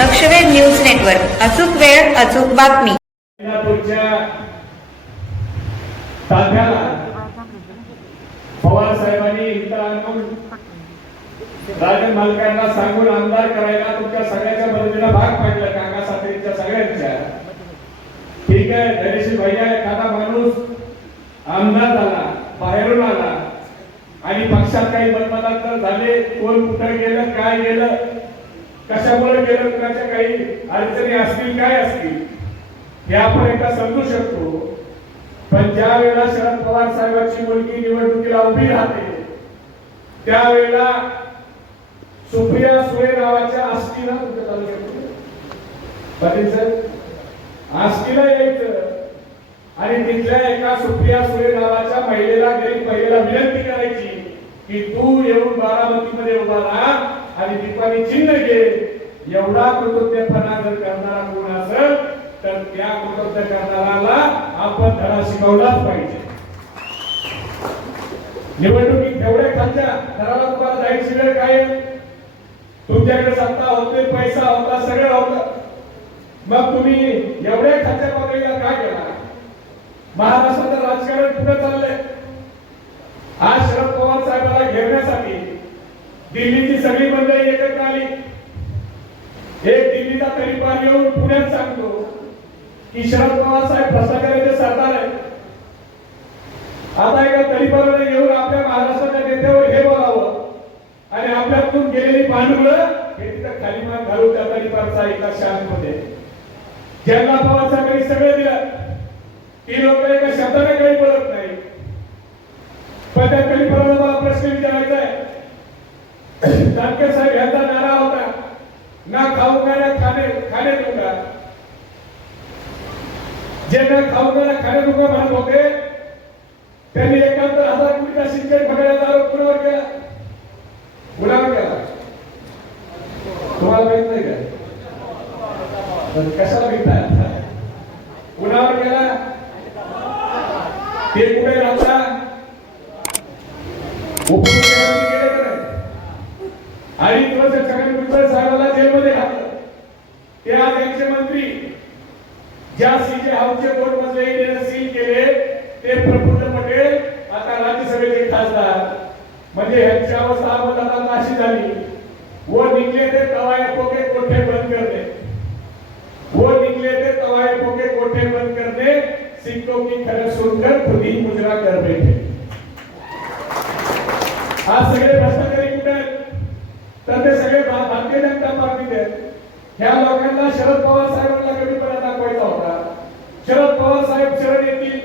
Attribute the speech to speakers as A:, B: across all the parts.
A: लक्षवेध news network. अचूक वेळ अचूक बातमी.
B: पवार साहेबांनी राजन मालकांना सांगून आमदार करायला तुमच्या सगळ्याच्या मदतीला भाग पाडला काका सासरीच्या सगळ्यांच्या. ठीक आहे धनेशी भैया एखादा माणूस. आमदार झाला बाहेरून आला. आणि पक्षात काही मतमतांतर झाले कोण कुठं गेलं काय गेलं कशामुळे गेलं कुणाच्या काही अडचणी असतील काय असतील हे आपण एकदा समजू शकतो. पण ज्या वेळेला शरद पवार साहेबांची मुलगी निवडणुकीला उभी राहते त्यावेळेला सुप्रिया सुळे नावाच्या आस्तीला तुमच्या तालुक्यात आस्तीला यायचं आणि तिथल्या एका सुप्रिया सुळे नावाच्या महिलेला गरीब महिलेला विनंती करायची की तू येऊन बारामतीमध्ये उभा राहा. आणि दीपाने चिन्ह घे. एवढा कृतज्ञपणा जर करणारा कोण असेल तर त्या कृतज्ञ करणाऱ्याला आपण धडा शिकवलाच पाहिजे. निवडणुकीत तेवढ्या खालच्या दराला तुम्हाला जाहीर शिबिर काय तुमच्याकडे सत्ता होते पैसा होता सगळं होतं. मग तुम्ही एवढ्या खालच्या पातळीला काय केला महाराष्ट्राचं राजकारण कुठे चाललंय. आज शरद पवार साहेबांना घेण्यासाठी दिल्लीची सगळी मंडळी एकत्र आली. एक दिल्लीचा तरीपार येऊन पुण्यात सांगतो की शरद पवार साहेब भ्रष्टाचाराचे सरदार आहे आता एका तरीपाराने येऊन आपल्या महाराष्ट्राच्या नेत्यावर हे बोलावं आणि आपल्यातून गेलेली भांडवलं हे तिथं खाली मान घालून त्या तरीपारचा एका शाळेमध्ये. ज्यांना पवार साहेबांनी सगळे दिलं ती लोक एका शब्दाने काही बोलत नाही पण त्या तरीपाराला मला प्रश्न विचारायचा आहे. जानकर साहेब यांचा नारा होता. ना खाऊ ना खाणे खाणे दूंगा. जे ना खाऊ ना खाणे दूंगा म्हणत होते त्यांनी एकाहत्तर हजार कोटीचा सिंचन फटण्याचा आरोप कुणावर केला. कुणावर केला. तुम्हाला माहीत नाही का? पण कशाला भेटताय कुणावर केला. ते कुठे राहता उपमुख्यमंत्री गेले का नाही अडीच वर्ष छगन भुजबळ साहेबाला जेलमध्ये घातलं. ते आज यांचे मंत्री ज्या सीजे हाऊसचे कोर्ट मधले सील केले ते प्रफुल्ल पटेल आता राज्यसभेचे खासदार. म्हणजे ह्यांची अवस्था मतदारांना अशी झाली. व निघले ते तवाय पोके कोठे बंद करणे. व निघले ते तवाय पोके कोठे बंद करणे सिक्कों की खरं सुनकर खुद ही मुजरा कर बैठे. आज सगळे भ्रष्टाचारी कुठे भारतीय जनता पार्टीत आहेत ह्या लोकांना शरद पवार साहेबांना कधीपर्यंत दाखवायचा होता. शरद पवार साहेब शरण येतील.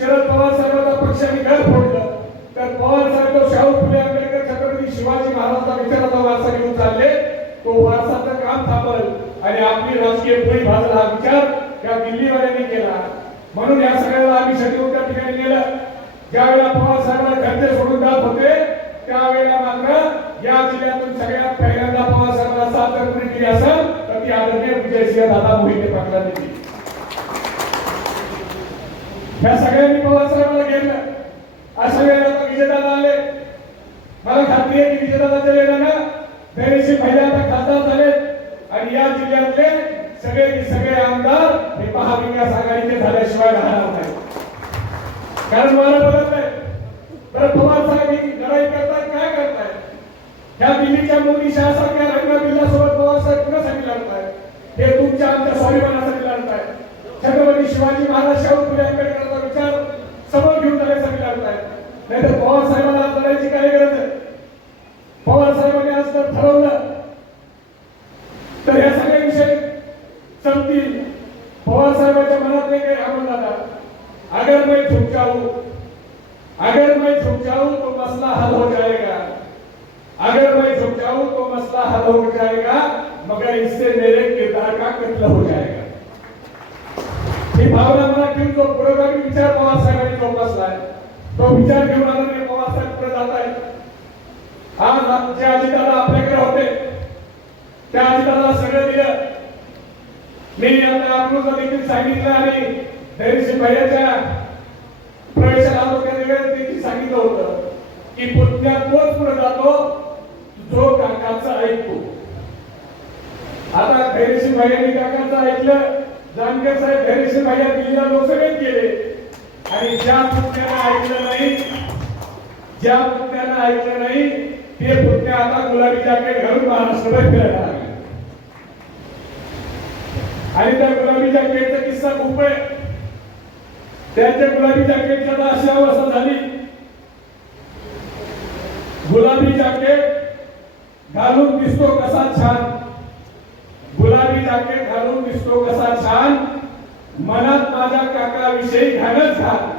B: शरद पवार साहेबांचा पक्षाने घर फोडलं. तर पवार साहेब शाहू फुले आंबेडकर छत्रपती शिवाजी महाराजांचा विचाराचा वारसा घेऊन चालले. तो वारसाचं काम थांबल. आणि आपली राजकीय पोळी भाजल हा विचार या दिल्लीवाल्यांनी केला. म्हणून या सगळ्याला आम्ही शेड्यूल त्या ठिकाणी गेलं ज्यावेळेला पवार साहेबांना घरचे सोडून जात होते त्यावेळेला मात्र या जिल्ह्यातून सगळ्यात पहिल्यांदा पवार साहेबांना सादर केली असेल तर ती आदरणीय विजयसिंह दादा मोहिते पाटलांनी दिली. ह्या सगळ्यांनी पवार साहेबांना घेतलं अशा वेळेला विजयदादा आले. मला खात्री आहे की विजयदादाच्या वेळेला बरेचसे महिला आता खासदार झाले. आणि या जिल्ह्यातले सगळे की सगळे आमदार हे महाविकास आघाडीचे झाल्याशिवाय राहणार नाही कारण मला बघत नाही. तर पवार साहेब ही लढाई करताय ह्या दिल्लीच्या मोदी शाहसारख्या रंगा बिल्लासोबत पवार साहेब कुणासाठी लढताय हे तुमच्या आमच्या स्वाभिमानासाठी लढताय छत्रपती शिवाजी महाराज शाहू फुले आंबेडकरांचा विचार समोर घेऊन जाण्यासाठी लढताय नाहीतर पवार साहेबांना आज लढायची काय गरज आहे? पवार साहेबांनी आज जर ठरवलं तर या सगळ्या विषय संपतील. पवार साहेबांच्या मनात नाही काही अमोल दादा अगर मैं झुक जाऊ अगर मैं झुक जाऊ तो मसला हल हो जाएगा. अगर मैं समझाऊं तो मसला हल हो जाएगा मगर इससे मेरे किरदार का कत्ल हो जाएगा। ही भावना मला घेऊन तो पुरोगामी विचार पवार साहेबांनी जोपासला आहे तो विचार घेऊन आदरणीय पवार साहेब पुढे जात आहेत आज जे अजितदादा आपल्याकडे होते? त्या अजितदादा सगळं दिलं मी आता अकलूजला देखील सांगितलं आणि धैर्यसिंह भैयाच्या प्रवेशाला आलो त्या देखील सांगितलं होतं। की पुतण्या तोच पुढे जातो हो, तो काकाचा ऐकतो आता धैर्यशील भाईयांनी काकांचं ऐकलं जानकर साहेब धैर्यशील भाईया दिल्लीला लोकसभेत गेले. आणि ज्या पुतण्यानं ऐकलं नाही ज्या पुतण्यानं ऐकलं नाही ते पुतण्या आता गुलाबी जॅकेट घालून महाराष्ट्रभर फिरायला लागले आणि त्या गुलाबी जॅकेटचा किस्सा खूप आहे. त्यांच्या गुलाबी जॅकेटच्या अशी अवस्था झाली. गुलाबी जॅकेट घालून दिसतो कसा छान. गुलाबी जॅकेट घालून दिसतो कसा छान. मनात माझ्या काकाविषयी घालच घाल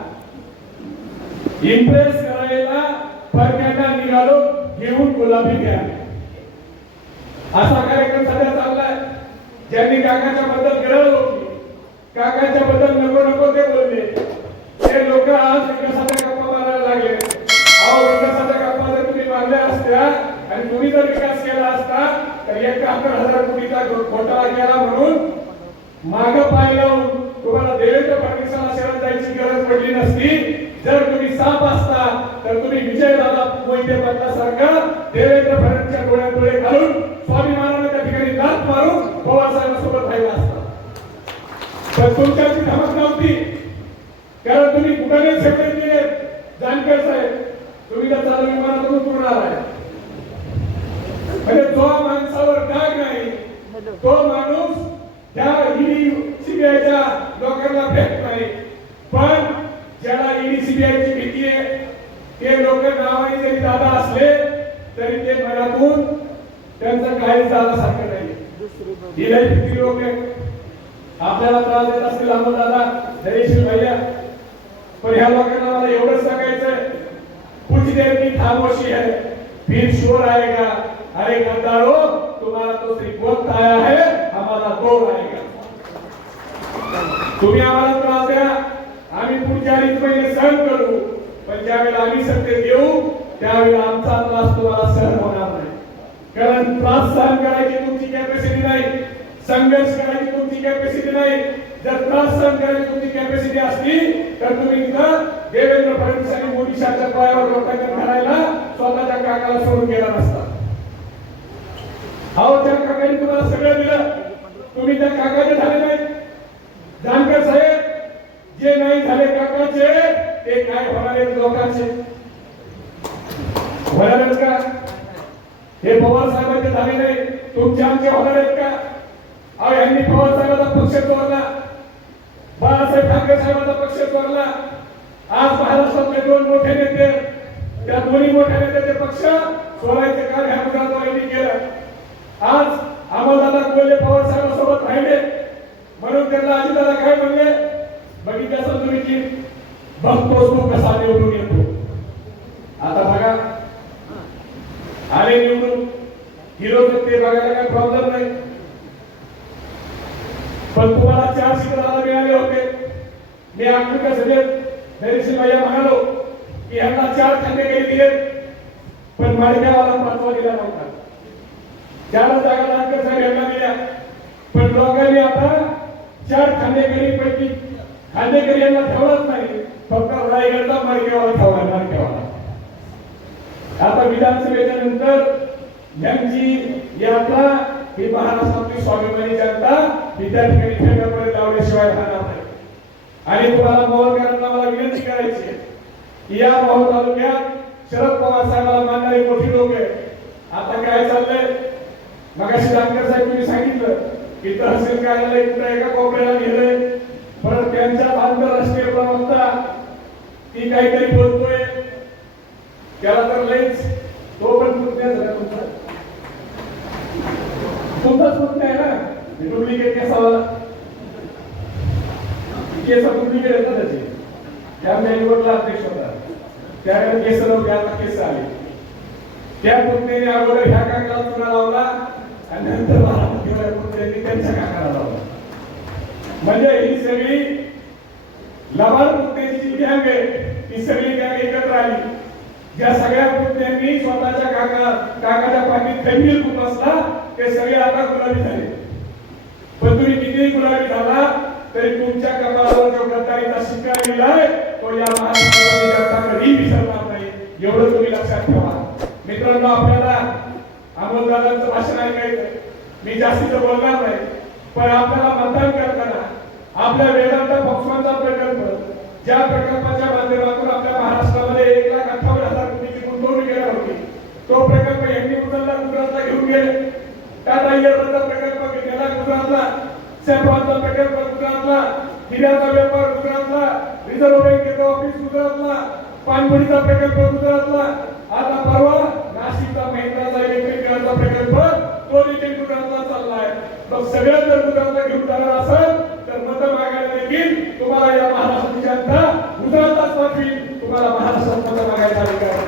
B: इम्प्रेस करायला परक्यांना निघालो घेऊन गुलाबी घ्या. असा कार्यक्रम सध्या चाललाय. ज्यांनी काकाच्या बद्दल गरज होती काकाच्या बद्दल नको नको ते बोलले. जर विकास केला असता तर एकाहत्तर हजार कोटीचा घोटाळा केला म्हणून माग पाय लावून तुम्हाला देवेंद्र फडणवीसाला शरण जायची गरज पडली नसती. जर तुम्ही साप असता तर तुम्ही विजयदादा मोहिते पाटलासारखं देवेंद्र फडणवीसच्या डोळ्यात डोळे घालून स्वाभिमानाने त्या ठिकाणी दात मारून पवार साहेबांसोबत राहिला असता पण तुमच्याची धमक नव्हती कारण तुम्ही कुठे सेपरेट केले जानकर साहेब तुम्ही तर चालू विमानातून उतरणार आहे म्हणजे जो माणसावर डाग नाही तो माणूस त्या ईडी सीबीआयच्या लोकांना भेट नाही. पण ज्याला ईडी भीती आहे ते लोक नावाने जरी दादा असले तरी ते मनातून त्यांचं काही दादासारखं नाही. ही लई भीती लोक आहे. आपल्याला त्रास देत असतील अमोल दादा धैर्यशील भैया. पण ह्या लोकांना मला एवढंच सांगायचंय कुछ देर की खामोशी है फिर शोर आएगा अरे गद्दारो तुम्हारा तो सिर्फ वक्त आया है हमारा दौर आएगा तुम्ही आम्हाला त्रास द्या. आम्ही पुढच्या अडीच महिने सहन करू. पण ज्यावेळेला आम्ही सत्तेत येऊ त्यावेळेला आमचा त्रास तुम्हाला सहन होणार नाही. कारण त्रास सहन करायची तुमची कॅपॅसिटी नाही. संघर्ष करायची तुमची कॅपॅसिटी नाही. जर त्रास सहन करायची तुमची कॅपॅसिटी असली तर तुम्ही इथं देवेंद्र फडणवीस आणि मोदी पायावर लोकांच्या घालायला स्वतःच्या काकाला सोडून गेला नसता. अहो त्या काकाने तुम्हाला सगळं दिलं. तुम्ही त्या काकाचे झाले नाही जानकर साहेब जे नाही झाले काकाचे ते काय होणारे लोकांचे? होणारच का? हे पवार साहेबांचे झाले नाही. तुमचे आमचे होणार आहेत का? अहो यांनी पवार साहेबांचा पक्ष तोडला बाळासाहेब ठाकरे साहेबांचा पक्ष तोडला आज महाराष्ट्रातले दोन मोठे नेते त्या दोन्ही मोठ्या नेत्याचे पक्ष सोडायचे काम ह्या गुजरातवाल्यांनी केलं. आज आम्हाला कोल्हे पवार साहेबांसोबत राहिले. म्हणून त्यांना अजिताला काय म्हणले? बघितलं असेल तुम्ही की बघतोस तू कसा निवडून येतो. आता बघा. आले निवडून. हिरो ते बघायला काय प्रॉब्लेम नाही. पण तुम्हाला चार शिकराला मिळाले होते. मी आफ्रिका सभेत धैर्यशील भैया म्हणालो की यांना चार खांदे काही दिले पण माडक्यावाला पाचवा दिला नव्हता. चार जागा जानकर साहेब यांना दिल्या. पण लोकांनी आता चार खांदेकरी पैकी खांदेकरी यांना ठेवलाच नाही फक्त रायगडचा माडक्यावाला ठेवला माडक्यावाला आता विधानसभेच्या नंतर यांची यात्रा ही महाराष्ट्रातली स्वाभिमानी जनता ही त्या ठिकाणी फेब्रुवारी लावल्याशिवाय राहणार नाही. आणि तुम्हाला मोहनकरांना मला विनंती करायची की या मोहोळ तालुक्यात शरद पवार साहेबांना मानणारी मोठी लोक आहे आता काय चाललंय? मगाशी जानकर साहेब तुम्ही सांगितलं की तहसील कार्यालय कुठे एका कोपऱ्याला गेलंय परत त्यांच्या आंतरराष्ट्रीय प्रवक्ता ती काहीतरी बोलतोय त्याला तर लईच तो पण पुतण्या झाला तुमचा तुमचाच कृत्य आहे ना डुप्लिकेट केसावाला केस डुप्लिकेट येतात त्याचे त्यामुळे निवडला अध्यक्ष होता त्यावेळेला केस नव्हते आता केस आले त्या पुतण्याने अगोदर ह्या कागदाला चुना लावला आणि नंतर महाराष्ट्र त्यांच्या काकाला लावला म्हणजे ही सगळी लबाड पुतण्याची गँग आहे ही सगळी गँग एकत्र आली. ज्या सगळ्या पुतण्यांनी स्वतःच्या काका काकाच्या पाठीत खंजीर खुपसला ते सगळे आता गुलाबी झाले. पण तुम्ही कितीही गुलाबी झाला तरी तुमच्या कपाळावर जो गद्दारीचा शिक्का लिहिलाय तो या महाराष्ट्राचा कधी विसरणार नाही. एवढं तुम्ही लक्षात ठेवा. मित्रांनो आपल्याला अमोलदादांचं भाषण ऐकायचं मी जास्तीचं बोलणार नाही पण आपल्याला मतदान करताना आपल्या वेदांत पक्षांचा प्रकल्प ज्या प्रकल्पाच्या माध्यमातून आपल्या महाराष्ट्रामध्ये एक लाख अठ्ठावन्न हजार कोटीची गुंतवणूक केली होती तो प्रकल्प यांनी उचलला गुजरातला घेऊन गेले. टाटा एअरबसचा प्रकल्प गेला गुजरातला सेफ्रॉनचा प्रकल्प गुजरातला हिऱ्याचा व्यापार गुजरातला रिझर्व्ह बँकेचं ऑफिस गुजरातला पाणबुडीचा प्रकल्प गुजरातला. आता परवा नाशिकचा महिंद्राचा इलेक्ट्रिक प्रकल्प तो देखील गुजरातला चाललाय? मग सगळं जर गुजरातला घेऊन जाणार असेल तर मत मागायला देखील तुम्हाला या महाराष्ट्राची जनता गुजरातलाच पाठवी तुम्हाला महाराष्ट्रात मत मागायचा अधिकार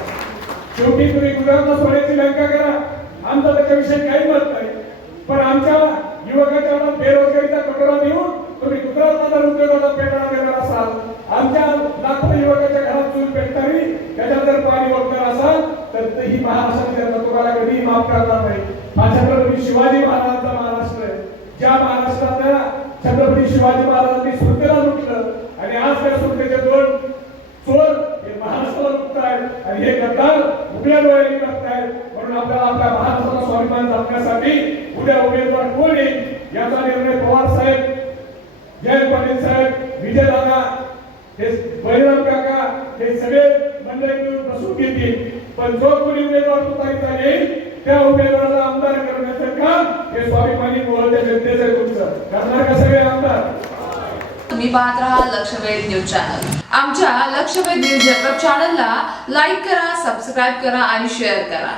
B: शेवटी तुम्ही गुजरातला सोडायची लंका करा. आमचा त्याच्याविषयी काही मत नाही. पण आमच्या युवकाच्या बेरोजगारीचा कटोरा देऊन तुम्ही गुजरातला जर उद्योगाला पेटणा देणार असाल आमच्या लाखो युवकाच्या घरात चूल पेटणारी त्याच्यात जर पाणी ओतणार असाल तर ही महाराष्ट्राची तुम्हाला कधीही माफ करणार नाही. छत्रपती शिवाजी महाराजांचा महाराष्ट्र आहे. ज्या महाराष्ट्रातल्या छत्रपती शिवाजी महाराजांनी सुरतेला लुटलं आणि आज त्या सुरतेचे दोन चोर हे महाराष्ट्राला लुटतायत आणि हे गद्दार उभ्या डोळ्यांनी बघतायत. म्हणून आपल्याला आपल्या महाराष्ट्राचा स्वाभिमान जपण्यासाठी उद्या उमेदवार कोण येईल याचा निर्णय पवार साहेब जयंत पाटील साहेब विजय दादा हे बहिराम काका हे सगळे मंडळी मिळून बसून घेतील. पण जो कोणी उमेदवार तुतारीचा येईल त्या उमेदवार आमदार करण्याचं काम हे स्वाभिमानी मोहळच्या जनतेचं आहे तुमचं करणार का सगळे आमदार
C: तुम्ही पाहत राहा लक्षवेध न्यूज चॅनल। आमच्या लक्षवेध न्यूज नेटवर्क चॅनलला लाईक करा सबस्क्राईब करा आणि शेअर करा।